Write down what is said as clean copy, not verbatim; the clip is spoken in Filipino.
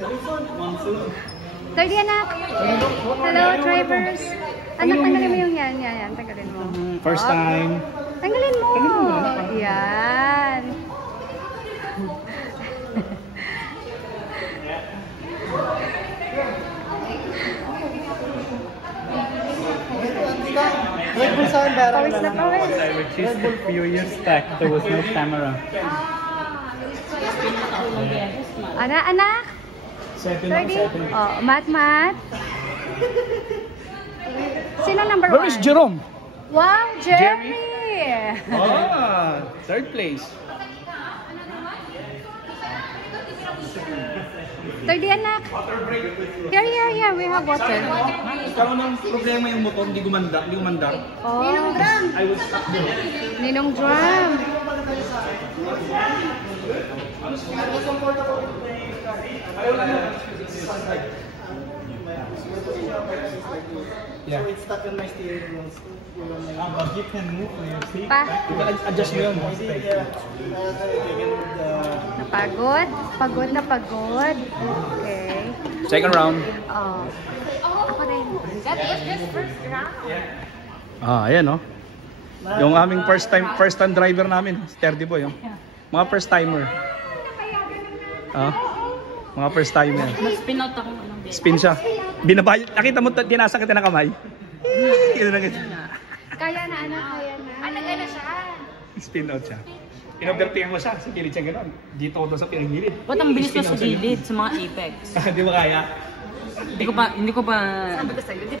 Third anak. Hello, drivers. Anak, tanggalin mo yung yan. Tanggalin mo. First time. Tanggalin mo. Yan. Pawis na pawis. I purchased a few years back. There was no camera. Anak. 30. Oh, mat. Sino number 1? Where is Jerome? Wow, Jeremy. Ah, third place. 30 anak. Here. We have water. Nagkaroon ng problema yung motor, hindi gumanda. Oh. Ninong drum. I was stuck there. Ninong drum. Yeah. So it's stuck in my steering wheel. But you can move your seat. Pa. You can adjust mo yun. Napagod? Pagod. Okay. Second round. Oh. Ako rin. That was just first round. Ayan oh. Yung aming first time driver namin, si 30 boy oh. Mga first timer. Mga first timer. Spin out ako. Spin siya. Binabayad. Nakita mo tinasakit na kamay. Kaya na. Ano siya? Spin out siya. Inoverting mo siya, sa gilid siya gano'n. Dito ko doon sa pinagilid. Ba't ang bilis na sa gilid sa mga apex? Hindi mo kaya? Hindi ko pa